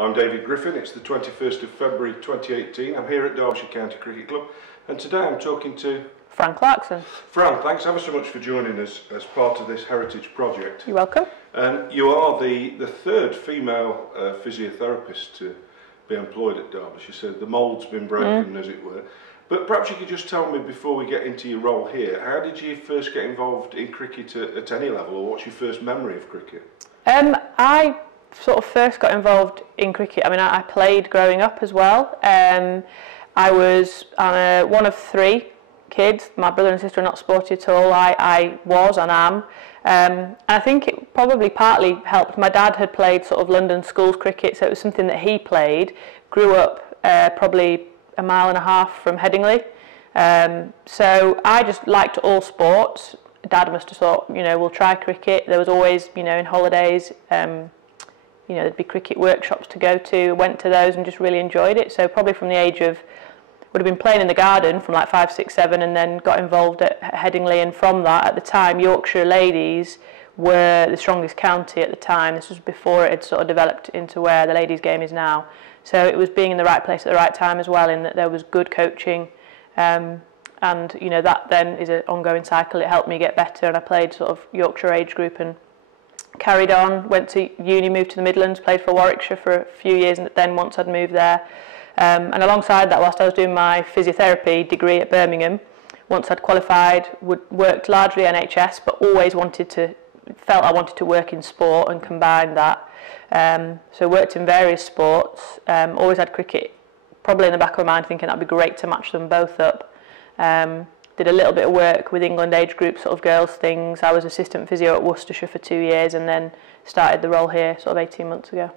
I'm David Griffin. It's the 21st of February 2018. I'm here at Derbyshire County Cricket Club, and today I'm talking to Fran Clarkson. Fran, thanks ever so much for joining us as part of this heritage project. You're welcome. You are the third female physiotherapist to be employed at Derbyshire, so the mould's been broken, as it were. But perhaps you could just tell me, before we get into your role here, how did you first get involved in cricket at any level, or what's your first memory of cricket? I sort of first got involved in cricket. I mean, I played growing up as well. I was one of three kids. My brother and sister are not sporty at all. I was and am. And I think it probably partly helped. My dad had played sort of London schools cricket, so it was something that he played. Grew up probably a mile and a half from Headingley. So I just liked all sports. Dad must have thought, you know, we'll try cricket. There was always, you know, in holidays, you know, there'd be cricket workshops to go to. Went to those and just really enjoyed it. So probably from the age of, would have been playing in the garden from like 5, 6, 7, and then got involved at Headingley. And from that, at the time, Yorkshire ladies were the strongest county at the time. This was before it had sort of developed into where the ladies' game is now. So it was being in the right place at the right time as well, in that there was good coaching. And, you know, that then is an ongoing cycle. It helped me get better, and I played sort of Yorkshire age group and carried on, went to uni, moved to the Midlands, played for Warwickshire for a few years, and then once I'd moved there. And alongside that, whilst I was doing my physiotherapy degree at Birmingham, once I'd qualified, worked largely NHS, but always felt I wanted to work in sport and combine that. So worked in various sports, always had cricket probably in the back of my mind, thinking that'd be great to match them both up. Did a little bit of work with England age group, sort of girls things. I was assistant physio at Worcestershire for 2 years, and then started the role here sort of 18 months ago.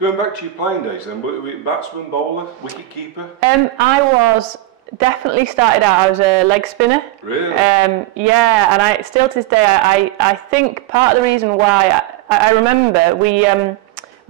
Going back to your playing days then, were you batsman, bowler, wicket keeper? I was definitely started out, I was a leg spinner. Really? Yeah, and I still to this day, I think part of the reason why, I remember we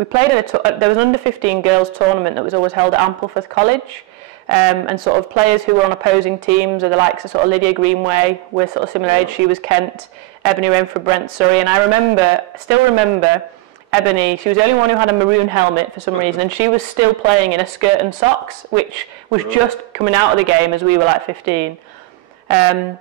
played there was an under-15 girls tournament that was always held at Ampleforth College. And sort of players who were on opposing teams are the likes of sort of Lydia Greenway, we're sort of similar age. She was Kent. Ebony ran for Brent Surrey, and I still remember Ebony. She was the only one who had a maroon helmet for some reason, and she was still playing in a skirt and socks, which was just coming out of the game as we were like 15. And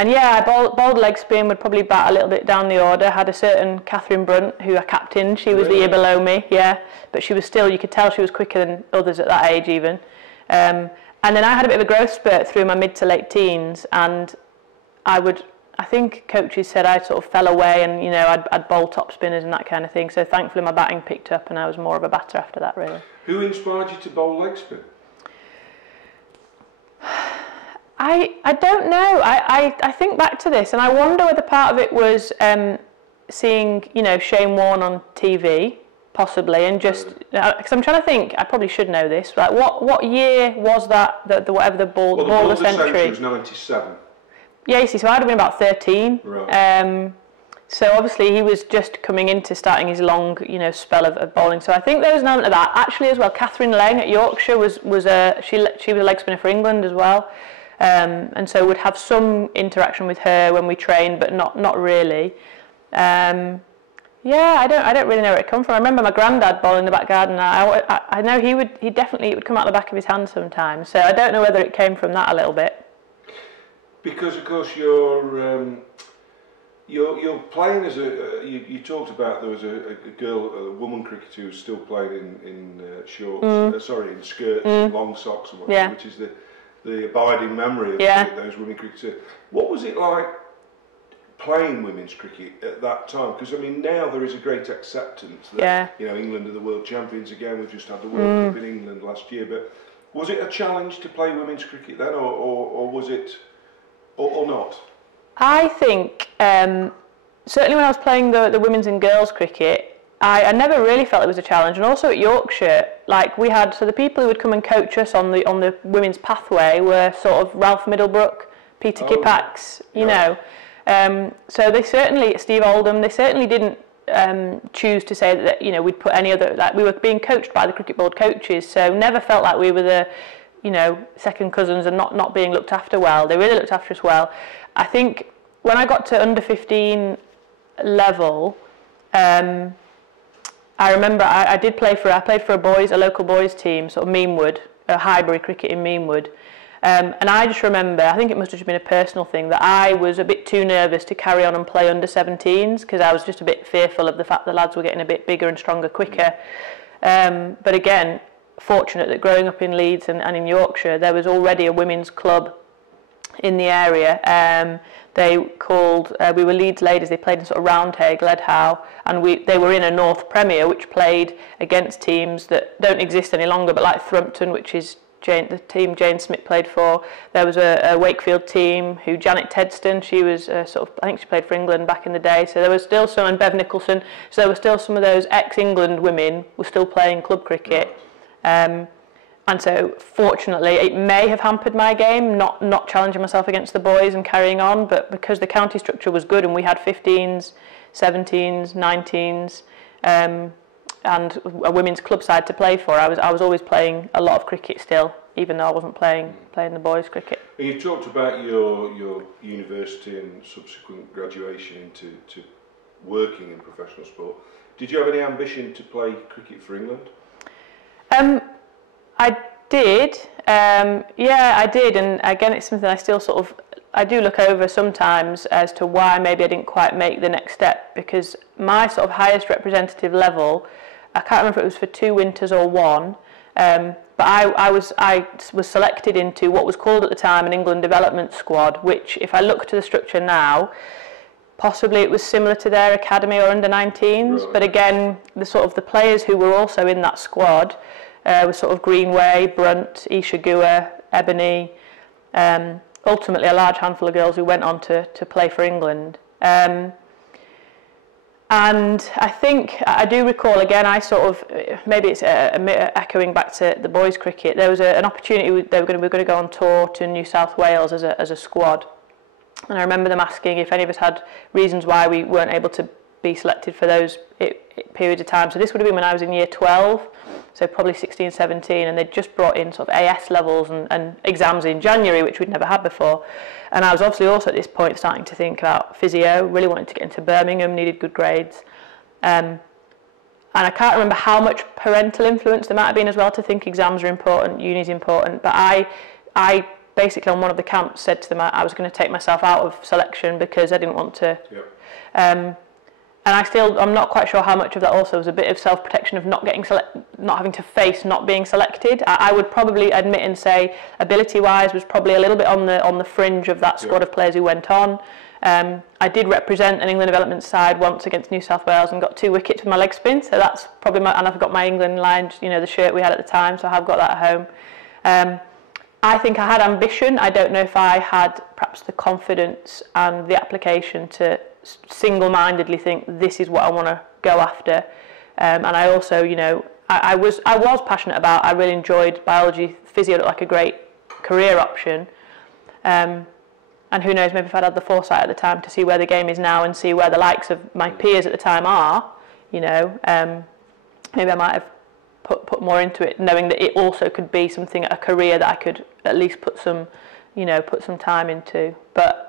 yeah, I bowled leg spin, would probably bat a little bit down the order. Had a certain Catherine Brunt who I captained. She was the year below me, yeah, but she was still, you could tell she was quicker than others at that age even. And then I had a bit of a growth spurt through my mid to late teens, and I think coaches said I sort of fell away, and you know, I'd bowl top spinners and that kind of thing. So thankfully my batting picked up, and I was more of a batter after that, really. Who inspired you to bowl leg spin? I don't know. I think back to this, and I wonder whether part of it was seeing, you know, Shane Warne on TV. Possibly, and just because I'm trying to think, I probably should know this. Like, what year was that? The whatever the ball, well, the ball of the century was 97. Yeah, you see, so I'd have been about 13. Right. So obviously he was just coming into starting his long, you know, spell of bowling. So I think there was an element of that. Actually, as well, Catherine Lang at Yorkshire she was a leg spinner for England as well, and so would have some interaction with her when we trained, but not really. Yeah, I don't really know where it come from. I remember my granddad bowling in the back garden. I know it would come out the back of his hand sometimes. So I don't know whether it came from that a little bit. Because of course you're playing as you talked about there was a woman cricketer who was still playing in shorts, in skirts, and long socks and whatever, which is the abiding memory of those women cricketers. What was it like playing women's cricket at that time? Because I mean, now there is a great acceptance that you know, England are the world champions again. We've just had the World Cup in England last year, but was it a challenge to play women's cricket then, or was it, or not? I think certainly when I was playing the women's and girls cricket, I never really felt it was a challenge. And also at Yorkshire, like we had, so the people who would come and coach us on the women's pathway were sort of Ralph Middlebrook, Peter Kippax, you know. So they certainly, Steve Oldham, they certainly didn't choose to say that, you know, we'd put any other, like we were being coached by the cricket board coaches, so never felt like we were the, you know, second cousins and not being looked after well. They really looked after us well. I think when I got to under 15 level, I remember I played for a local boys team, sort of Meanwood, Highbury Cricket in Meanwood. And I just remember, I think it must have just been a personal thing, that I was a bit too nervous to carry on and play under 17s because I was just a bit fearful of the fact the lads were getting a bit bigger and stronger quicker. But again, fortunate that growing up in Leeds and in Yorkshire, there was already a women's club in the area. We were Leeds Ladies, they played in sort of Roundhay, Gledhow, and they were in a North Premier which played against teams that don't exist any longer, but like Thrumpton, which is the team Jane Smith played for. There was a Wakefield team who Janet Tedston, she was I think she played for England back in the day, so there was still some, and Bev Nicholson, so there were still some of those ex-England women were still playing club cricket. And so fortunately it may have hampered my game, not challenging myself against the boys and carrying on, but because the county structure was good and we had 15s, 17s, 19s, and a women's club side to play for, I was always playing a lot of cricket still, even though I wasn't playing the boys' cricket. And you've talked about your university and subsequent graduation into working in professional sport. Did you have any ambition to play cricket for England? I did, I did, and again it's something I do look over sometimes as to why maybe I didn't quite make the next step, because my sort of highest representative level, I can't remember if it was for 2 winters or 1, but I was selected into what was called at the time an England development squad, which if I look to the structure now, possibly it was similar to their academy or under 19s, right. But again the players who were also in that squad was sort of Greenway, Brunt, Isha Gua, Ebony, ultimately a large handful of girls who went on to play for England. And I think, I do recall again, maybe it's echoing back to the boys' cricket, there was an opportunity, we were going to go on tour to New South Wales as a squad. And I remember them asking if any of us had reasons why we weren't able to be selected for those periods of time. So this would have been when I was in year 12, so probably 16, 17, and they'd just brought in sort of AS levels and exams in January, which we'd never had before. And I was obviously also at this point starting to think about physio, really wanted to get into Birmingham, needed good grades. And I can't remember how much parental influence there might have been as well to think exams are important, uni's important, but I basically on one of the camps said to them I was going to take myself out of selection because I didn't want to. Yep. And I'm not quite sure how much of that also was a bit of self-protection of not having to face not being selected. I would probably admit and say ability-wise was probably a little bit on the fringe of that squad of players who went on. I did represent an England development side once against New South Wales and got 2 wickets with my leg spin, so that's probably and I've got my England line, the shirt we had at the time, so I have got that at home. I think I had ambition. I don't know if I had perhaps the confidence and the application to single-mindedly think this is what I want to go after. And I also, I was passionate about. I really enjoyed biology. Physio looked like a great career option. And who knows, maybe if I'd had the foresight at the time to see where the game is now and see where the likes of my peers at the time are, maybe I might have put more into it, knowing that it also could be something, a career that I could at least put some time into. But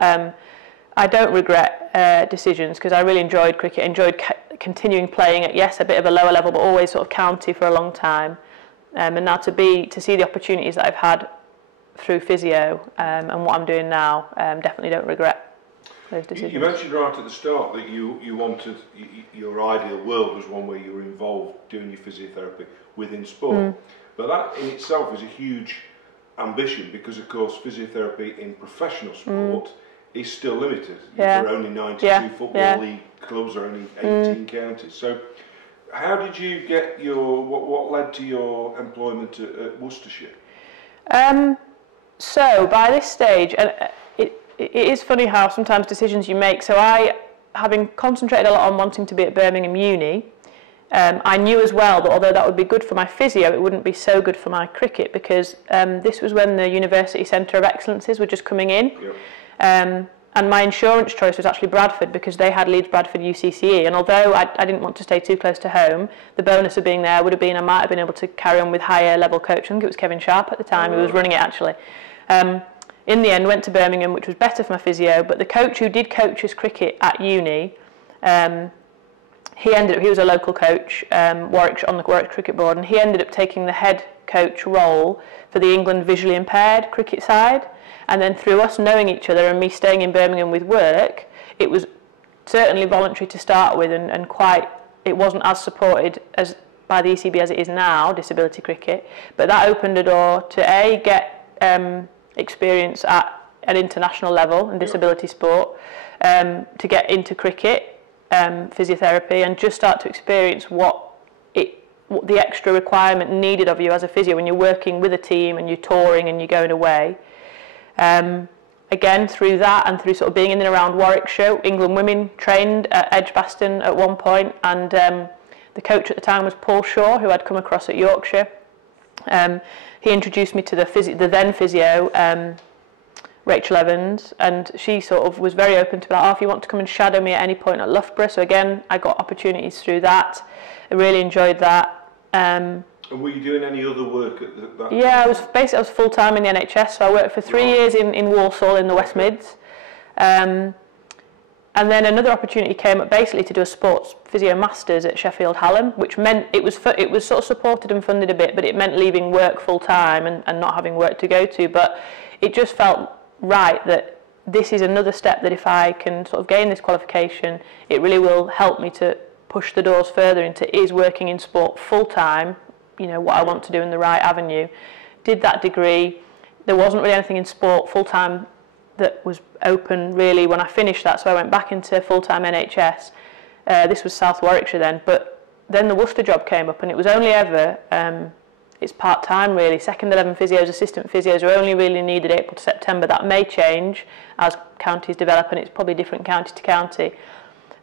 I don't regret decisions, because I really enjoyed cricket, enjoyed continuing playing at, yes, a bit of a lower level, but always sort of county for a long time. And now to see the opportunities that I've had through physio and what I'm doing now, definitely don't regret those decisions. You mentioned right at the start that you wanted, your ideal world was one where you were involved doing your physiotherapy within sport. But that in itself is a huge ambition, because of course physiotherapy in professional sport is still limited. There are only 92 football league clubs, or only 18 counties. So how did you get what led to your employment at Worcestershire? So by this stage, and it is funny how sometimes decisions you make. So having concentrated a lot on wanting to be at Birmingham Uni, I knew as well that although that would be good for my physio, it wouldn't be so good for my cricket, because this was when the University Centre of Excellences were just coming in. Yep. And my insurance choice was actually Bradford, because they had Leeds Bradford UCCE, and although I didn't want to stay too close to home, the bonus of being there would have been I might have been able to carry on with higher level coach. I think it was Kevin Sharp at the time who was running it actually. In the end, went to Birmingham, which was better for my physio, but the coach who did coach us cricket at uni, he was a local coach, Warwickshire, on the Warwickshire Cricket Board, and he ended up taking the head coach role for the England visually impaired cricket side. And then through us knowing each other and me staying in Birmingham with work, it was certainly voluntary to start with, and it wasn't as supported as by the ECB as it is now, disability cricket. But that opened a door to get experience at an international level in disability sport, to get into cricket, physiotherapy, and just start to experience what the extra requirement needed of you as a physio when you're working with a team and you're touring and you're going away. Again, through that and through sort of being in and around Warwickshire, England women trained at Edgbaston at one point, and the coach at the time was Paul Shaw, who I'd come across at Yorkshire. He introduced me to the then physio, Rachel Evans, and she sort of was very open to be like, oh, if you want to come and shadow me at any point at Loughborough. So again, I got opportunities through that. I really enjoyed that. And were you doing any other work at that? Yeah, I was full time in the NHS. So I worked for 3 years in Walsall in the West Mids, and then another opportunity came up basically to do a sports physio masters at Sheffield Hallam, which meant it was sort of supported and funded a bit, but it meant leaving work full time and not having work to go to. But it just felt right that this is another step that if I can sort of gain this qualification, it really will help me to push the doors further into working in sport full time, what I want to do in the right avenue. Did that degree. There wasn't really anything in sport full time that was open really when I finished that, so I went back into full time NHS. This was South Warwickshire then, but then the Worcester job came up, and it was only ever it's part-time really. Second 11 physios, assistant physios are only really needed April to September. That may change as counties develop, and it's probably different county to county.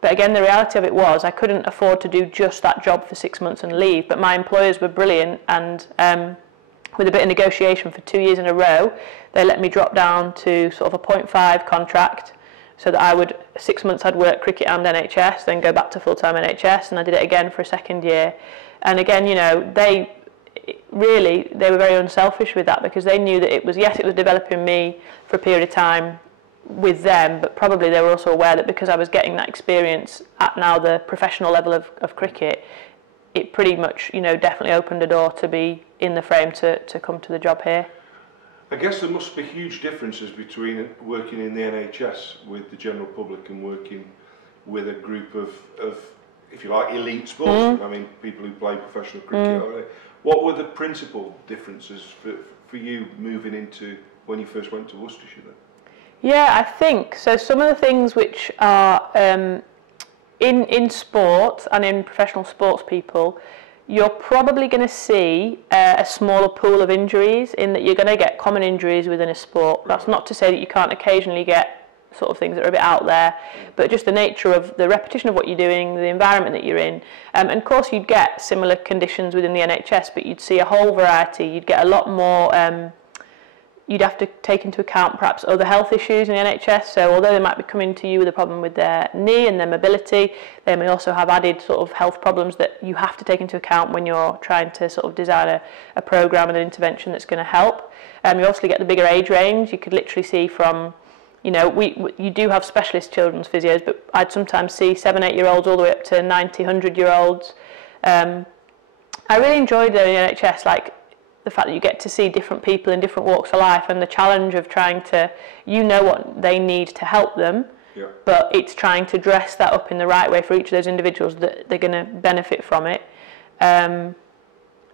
But again, the reality of it was I couldn't afford to do just that job for 6 months and leave. But my employers were brilliant, and with a bit of negotiation for 2 years in a row, they let me drop down to sort of a 0.5 contract, so that I would, 6 months I'd work cricket and NHS, then go back to full-time NHS, and I did it again for a second year. And again, they were very unselfish with that, because they knew that it was developing me for a period of time with them, but probably they were also aware that because I was getting that experience at now the professional level of cricket, it pretty much, definitely opened a door to be in the frame to come to the job here. I guess there must be huge differences between working in the NHS with the general public and working with a group of if you like, elite sportsmen. I mean, people who play professional cricket. What were the principal differences for you moving into when you first went to Worcestershire then? Yeah, I think so. Some of the things which are in sport and in professional sports people, you're probably going to see a smaller pool of injuries, in that you're going to get common injuries within a sport. That's not to say that you can't occasionally get sort of things that are a bit out there, but just the nature of the repetition of what you're doing, the environment that you're in. And of course you'd get similar conditions within the NHS, but you'd see a whole variety. You'd get a lot more, you'd have to take into account perhaps other health issues in the NHS. So although they might be coming to you with a problem with their knee and their mobility, they may also have added sort of health problems that you have to take into account when you're trying to sort of design a programme and an intervention that's going to help. You also get the bigger age range. You could literally see from, you do have specialist children's physios, but I'd sometimes see 7-8-year-olds all the way up to 90, 100-year-olds. I really enjoyed the NHS, like the fact that you get to see different people in different walks of life, and the challenge of trying to, what they need to help them, but it's trying to dress that up in the right way for each of those individuals that they're going to benefit from it. And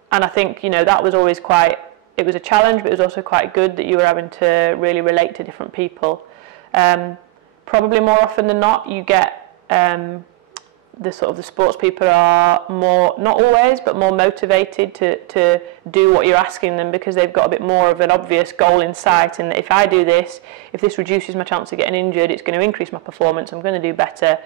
I think, that was always it was a challenge, but it was also quite good that you were having to really relate to different people. Probably more often than not, you get the sports people are more, not always, but more motivated to do what you're asking them, because they've got a bit more of an obvious goal in sight, and if I do this, if this reduces my chance of getting injured, it's going to increase my performance, I'm going to do better.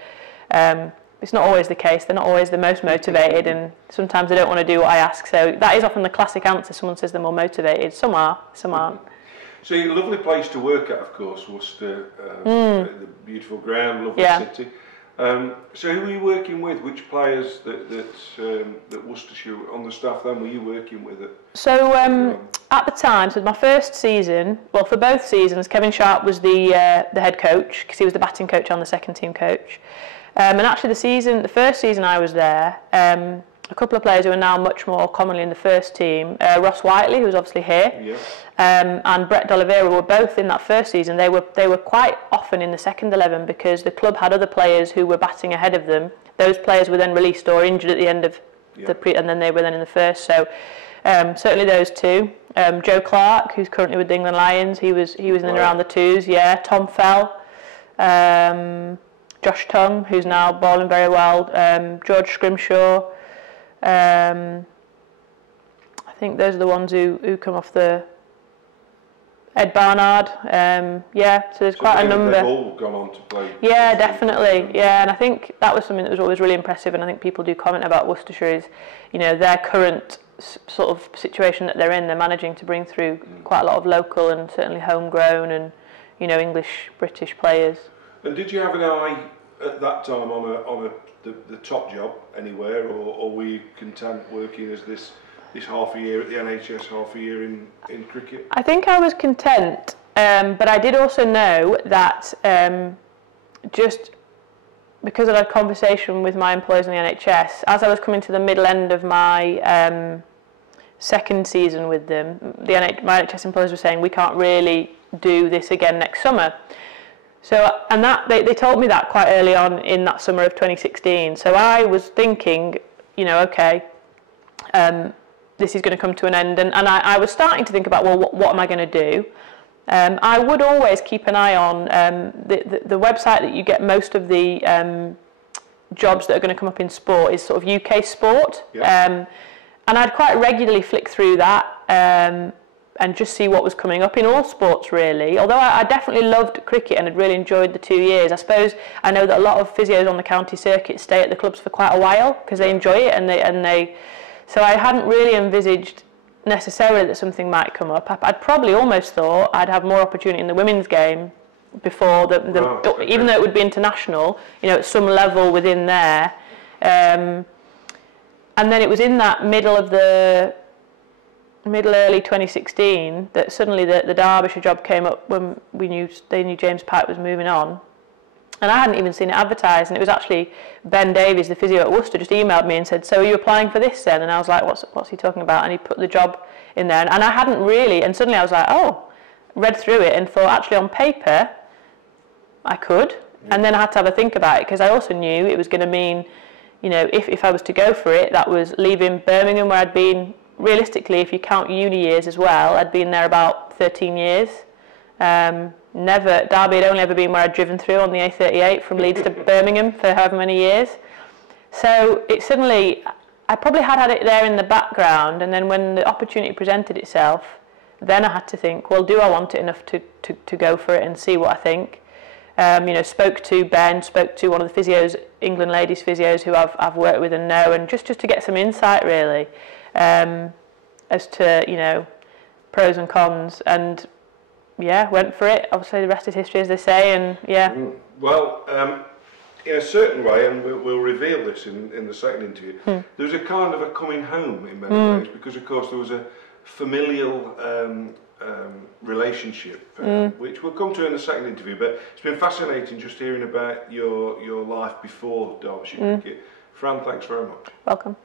It's not always the case. They're not always the most motivated, and sometimes they don't want to do what I ask. So that is often the classic answer. Someone says they're more motivated. Some are, some aren't. So a lovely place to work at, of course, Worcester. The beautiful ground, lovely city. So who were you working with? Which players that Worcestershire on the staff then were you working with? So at the time, so my first season, well, for both seasons, Kevin Sharp was the head coach, because he was the batting coach and the second team coach. And actually the first season I was there, a couple of players who are now much more commonly in the first team, Ross Whiteley, who's obviously here, and Brett D'Oliveira were both in that first season. They were quite often in the second 11 because the club had other players who were batting ahead of them. Those players were then released or injured at the end of and then they were then in the first. So certainly those two. Joe Clark, who's currently with the England Lions, he was in and around the twos. Yeah, Tom Fell, Josh Tongue, who's now bowling very well. George Scrimshaw. I think those are the ones who come off the. Ed Barnard, so there's quite a number. They've all gone on to play. Yeah, definitely. Yeah, and I think that was something that was always really impressive. And I think people do comment about Worcestershire is, their current sort of situation that they're in. They're managing to bring through quite a lot of local and certainly homegrown and English, British players. And did you have an eye at that time on the top job anywhere, or were you content working as this half a year at the NHS, half a year in cricket? I think I was content, but I did also know that just because I had a conversation with my employers in the NHS, as I was coming to the middle end of my second season with them, my NHS employers were saying, we can't really do this again next summer. So, and that they told me that quite early on in that summer of 2016. So I was thinking, okay, this is going to come to an end, and I was starting to think about, well, what am I going to do? I would always keep an eye on the website that you get most of the jobs that are going to come up in sport is sort of UK Sport, and I'd quite regularly flick through that and just see what was coming up in all sports really. Although I definitely loved cricket and had really enjoyed the 2 years. I suppose I know that a lot of physios on the county circuit stay at the clubs for quite a while because they enjoy it and they. So I hadn't really envisaged necessarily that something might come up. I'd probably almost thought I'd have more opportunity in the women's game before even though it would be international, at some level within there. And then it was in that early 2016 that suddenly the Derbyshire job came up when they knew James Pike was moving on. And I hadn't even seen it advertised, and it was actually Ben Davies, the physio at Worcester, just emailed me and said, so are you applying for this then? And I was like, what's he talking about? And he put the job in there, and I hadn't really, and suddenly I was like, read through it and thought, actually on paper, I could. And then I had to have a think about it, because I also knew it was going to mean, if I was to go for it, that was leaving Birmingham, where I'd been, realistically, if you count uni years as well, I'd been there about 13 years. Derby had only ever been where I'd driven through on the A38 from Leeds to Birmingham for however many years. So it suddenly, I probably had it there in the background, and then when the opportunity presented itself, then I had to think, well, do I want it enough to go for it and see what I think? Spoke to Ben, spoke to one of the physios, England ladies physios who I've worked with and know, and just to get some insight really as to, pros and cons, and went for it. Obviously, the rest is history, as they say, and Well, in a certain way, and we'll reveal this in the second interview, there was a kind of a coming home in many ways, because, of course, there was a familial relationship, which we'll come to in the second interview. But it's been fascinating just hearing about your life before Derbyshire cricket. Fran, thanks very much. Welcome.